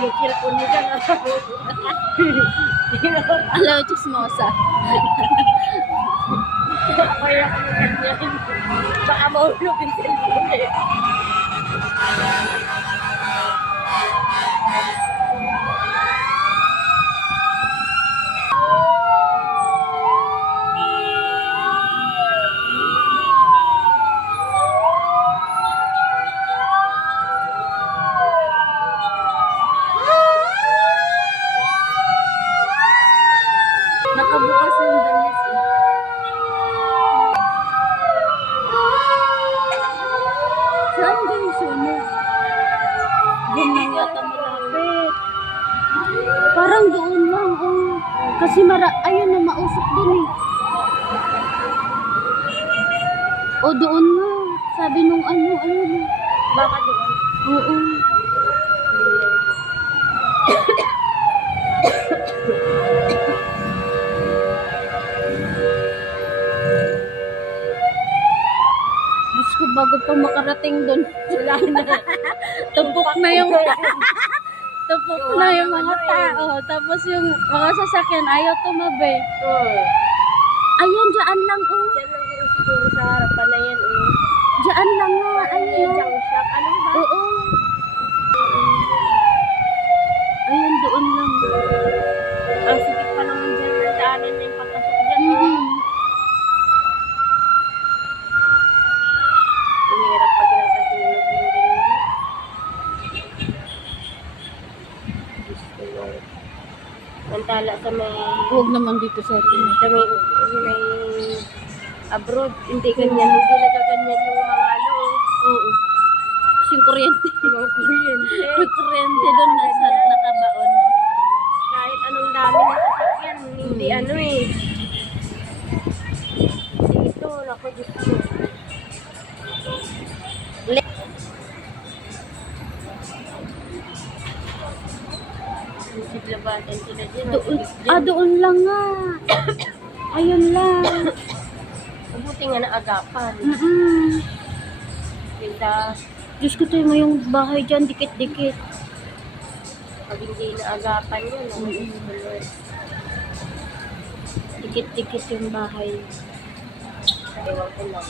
yung cellphone niya dyan. Hello, chismosa. Kaya ako ganyan. Baka mahulog yung cellphone eh. Nakabukas yung damit eh. Saan din sunog? Diyan lang yata malapit. Parang doon lang, oh. Kasi ayun na, mausok dun eh. O doon nga. Sabi nung ano, ayun. Baka doon. Oo. Diyos ko, bago pa makarating doon. Wala na. Tupok na yung tupok na yung mga tao. Tapos yung mga sasakyan ayaw tumabi. Oo. Ayun, dyan lang oh. Diyan lang po siguro sa harapan na yan eh. Dyan lang nga. Ayun Yung oh. junk shop. Ano ba? Oo. Ayun, doon lang. Ang sikip pa naman dyan ng daanan niya yung papasok dyan. Mm-hmm. Hirap pag nagkasunog ng ganyan. Gusto mo. Mantala sa may... Huwag naman dito sa atin. Sa may abroad, hindi ganyan. Hindi nagaganyan yung mga ano. Oo. Yung kuryente. Yung mga kuryente. Yung kuryente doon nasa nakabaon. Kahit anong dami ng sasakyan, hindi ano eh. Dito, naku, Diyos ko. Siglabasan sila dyan. Doon lang nga. Ayun lang. Mabuti nga naagapan. Kita, Diyos ko, tayo mo yung bahay dyan, dikit-dikit. pag hindi naagapan yun, Dikit-dikit yung bahay. Ewan ko lang.